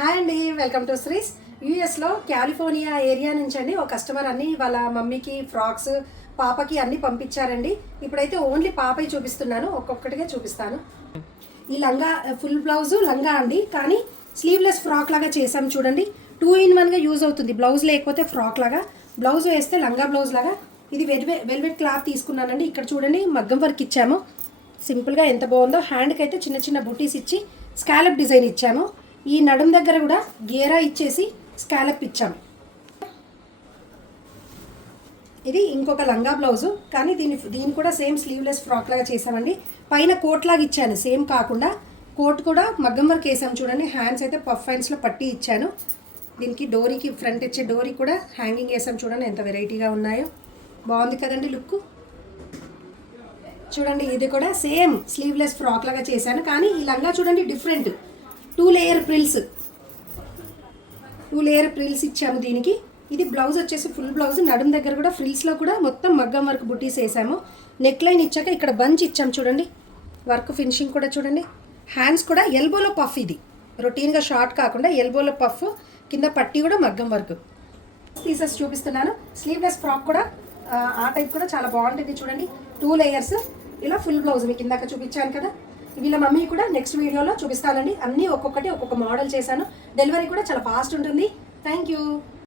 Hi అండి, welcome to శ్రీస్. యూఎస్లో California area నుంచి అండి ఒక కస్టమర్ అన్ని వాళ్ళ మమ్మీకి ఫ్రాక్స్, పాపకి అన్ని పంపించారండి. ఇప్పుడైతే ఓన్లీ పాపకి చూపిస్తున్నాను, ఒక్కొక్కటిగా చూపిస్తాను. ఈ లంగా ఫుల్ బ్లౌజు లంగా అండి, కానీ స్లీవ్లెస్ ఫ్రాక్ లాగా చేసాం చూడండి. 2-in-1గా యూజ్ అవుతుంది. బ్లౌజ్ లేకపోతే ఫ్రాక్ లాగా, బ్లౌజ్ వేస్తే లంగా బ్లౌజ్ లాగా. ఇది వెల్వెట్ క్లాత్ తీసుకున్నానండి. ఇక్కడ చూడండి మగ్గం వర్క్ ఇచ్చాము. సింపుల్గా ఎంత బాగుందో. హ్యాండ్కి అయితే చిన్న చిన్న బుటీస్ ఇచ్చి స్కాలప్ డిజైన్ ఇచ్చాము. ఈ నడుం దగ్గర కూడా గేరా ఇచ్చేసి స్కాలప్ ఇచ్చాము. ఇది ఇంకొక లంగా బ్లౌజు, కానీ దీన్ని కూడా సేమ్ స్లీవ్లెస్ ఫ్రాక్ లాగా చేసామండి. పైన కోట్ లాగా ఇచ్చాను, సేమ్ కాకుండా కోట్ కూడా మగ్గం వర్క్ వేసాము చూడండి. హ్యాండ్స్ అయితే పఫ్ హ్యాండ్స్లో పట్టి ఇచ్చాను. దీనికి డోరీకి ఫ్రంట్ ఇచ్చే డోరీ కూడా హ్యాంగింగ్ వేసాం చూడండి. ఎంత వెరైటీగా ఉన్నాయో, బాగుంది కదండి లుక్. చూడండి ఇది కూడా సేమ్ స్లీవ్లెస్ ఫ్రాక్ లాగా చేశాను, కానీ ఈ లంగా చూడండి డిఫరెంట్. 2 లేయర్ ఫ్రిల్స్ ఇచ్చాము దీనికి. ఇది బ్లౌజ్ వచ్చేసి ఫుల్ బ్లౌజ్. నడుం దగ్గర కూడా ఫ్రిల్స్లో కూడా మొత్తం మగ్గం వర్క్ బుటీస్ వేసాము. నెక్ లైన్ ఇచ్చాక ఇక్కడ బంచ్ ఇచ్చాము చూడండి. వర్క్ ఫినిషింగ్ కూడా చూడండి. హ్యాండ్స్ కూడా ఎల్బోలో పఫ్, ఇది రొటీన్గా షార్ట్ కాకుండా ఎల్బోలో పఫ్, కింద పట్టి కూడా మగ్గం వర్క్ పీసెస్ చూపిస్తున్నాను. స్లీవ్లెస్ ఫ్రాక్ కూడా ఆ టైప్ కూడా చాలా బాగుంటుంది చూడండి. 2 లేయర్స్ ఇలా ఫుల్ బ్లౌజ్ మీకు ఇందాక చూపించాను కదా. వీళ్ళ మమ్మీ కూడా నెక్స్ట్ వీడియోలో చూపిస్తానండి. అన్నీ ఒక్కొక్కటి ఒక్కొక్క మోడల్ చేశాను. డెలివరీ కూడా చాలా ఫాస్ట్ ఉంటుంది. Thank you.